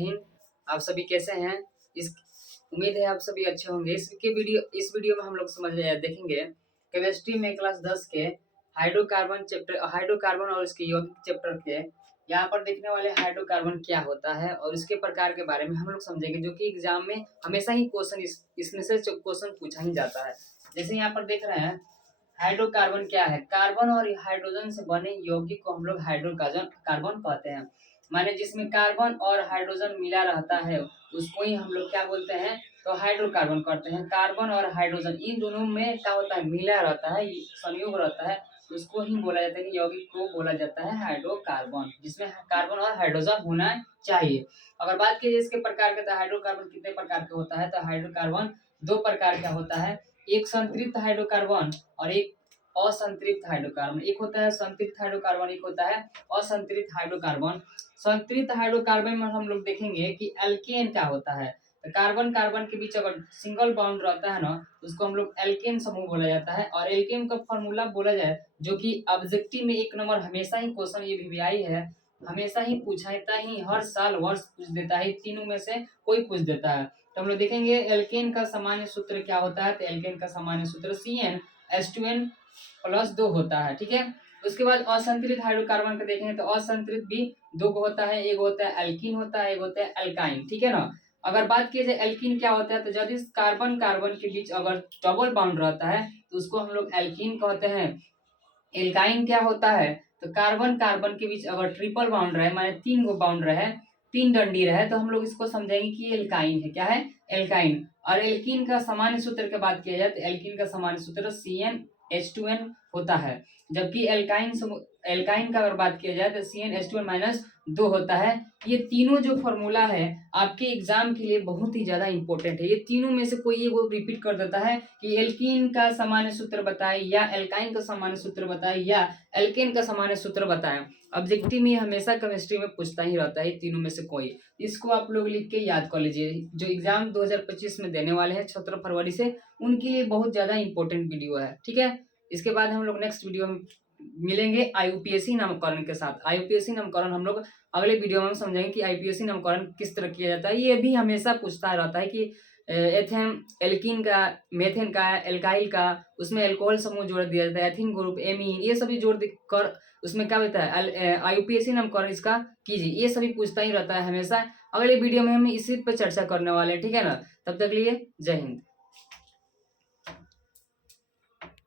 हिंद। आप सभी कैसे हैं? इस उम्मीद है आप सभी अच्छे होंगे। इस वीडियो में हम लोग देखेंगे केमिस्ट्री में क्लास 10 के हाइड्रोकार्बन और उसके यौगिक चैप्टर के यहाँ पर देखने वाले हाइड्रोकार्बन क्या होता है और इसके प्रकार के बारे में हम लोग समझेंगे, जो कि एग्जाम में हमेशा ही क्वेश्चन इसमें से क्वेश्चन पूछा ही जाता है। जैसे यहाँ पर देख रहे हैं, हाइड्रोकार्बन क्या है? कार्बन और हाइड्रोजन से बने यौगिक को हम लोग हाइड्रोकार्बन कहते हैं। माने जिसमें कार्बन और हाइड्रोजन मिला रहता है उसको ही हम लोग क्या बोलते हैं? तो हाइड्रोकार्बन कहते हैं। कार्बन और हाइड्रोजन इन दोनों में क्या होता है? मिला रहता है, संयोग रहता है, उसको ही बोला जाता है कि यौगिक को बोला जाता है हाइड्रोकार्बन, जिसमें कार्बन और हाइड्रोजन होना चाहिए। अगर बात की जाए इसके प्रकार के, तो हाइड्रोकार्बन कितने प्रकार का होता है? तो हाइड्रोकार्बन दो प्रकार का होता है, एक संतृप्त हाइड्रोकार्बन और एक असंतृप्त हाइड्रोकार्बन। एक होता है संतृप्त हाइड्रोकार्बन, एक होता है असंतृप्त हाइड्रोकार्बन। संतृप्त हाइड्रोकार्बन में हम लोग देखेंगे कि एल्केन क्या होता है। तो कार्बन कार्बन के बीच अगर सिंगल बॉन्ड रहता है ना, तो उसको हम लोग एल्केन समूह बोला जाता है। और एल्केन का फॉर्मूला बोला जाए, जो कि ऑब्जेक्टिव में 1 नंबर हमेशा ही क्वेश्चन ये भी आई है, हमेशा ही पूछाता ही, हर साल वर्ष पूछ देता है, तीनों में से कोई पूछ देता है। तो हम लोग देखेंगे एल्केन का सामान्य सूत्र क्या होता है। तो एल्केन का सामान्य सूत्र CnH2n+2 होता है, ठीक है। उसके बाद असंतृप्त हाइड्रोकार्बन का देखेंगे तो असंतृप्त भी दो को होता है, एक होता है एल्कीन होता है, एक होता है एल्काइन, ठीक है ना। अगर बात की जाए एल्कीन क्या होता है, तो यदि कार्बन कार्बन के बीच अगर डबल बॉन्ड रहता है तो उसको हम लोग एल्कीन कहते हैं। एल्काइन क्या होता है? तो कार्बन कार्बन के बीच अगर ट्रिपल बाउंड रहे, माने 3 गो बाउंड रहे, 3 डंडी रहे, तो हम लोग इसको समझेंगे कि एल्काइन है। क्या है? एल्काइन। और एल्कीन का सामान्य सूत्र की बात किया जाए तो एल्कीन का सामान्य सूत्र CnH2n होता है। जबकि एल्काइन का अगर बात किया जाए तो CnH2n-2 होता है। ये तीनों जो फॉर्मूला है आपके एग्जाम के लिए बहुत ही ज्यादा इंपॉर्टेंट है। ये तीनों में से कोई एक वो रिपीट कर देता है कि एल्कीन का सामान्य सूत्र बताए, या एल्काइन का सामान्य सूत्र बताए, या एल्केन का सामान्य सूत्र बताएं। ऑब्जेक्टिव में हमेशा केमिस्ट्री में पूछता ही रहता है तीनों में से कोई। इसको आप लोग लिख के याद कर लीजिए। जो एग्जाम 2025 में देने वाले हैं 17 फरवरी से, उनके लिए बहुत ज्यादा इंपॉर्टेंट वीडियो है, ठीक है। इसके बाद हम लोग नेक्स्ट वीडियो में मिलेंगे IUPAC नामकरण के साथ। IUPAC नामकरण हम लोग अगले वीडियो में समझेंगे कि IUPAC नामकरण किस तरह किया जाता है। ये भी हमेशा पूछता रहता है कि एथेन एल्कीन का, मेथेन का, एल्काइल का, उसमें अल्कोहल समूह जोड़ दिया जाता है, एथीन ग्रुप, एमीन, ये सभी जोड़ कर उसमें क्या होता है? IUPAC नामकरण इसका कीजिए। ये सभी पूछता ही रहता है हमेशा। अगले वीडियो में हम इसी पर चर्चा करने वाले हैं, ठीक है ना। तब तक लिए जय हिंद।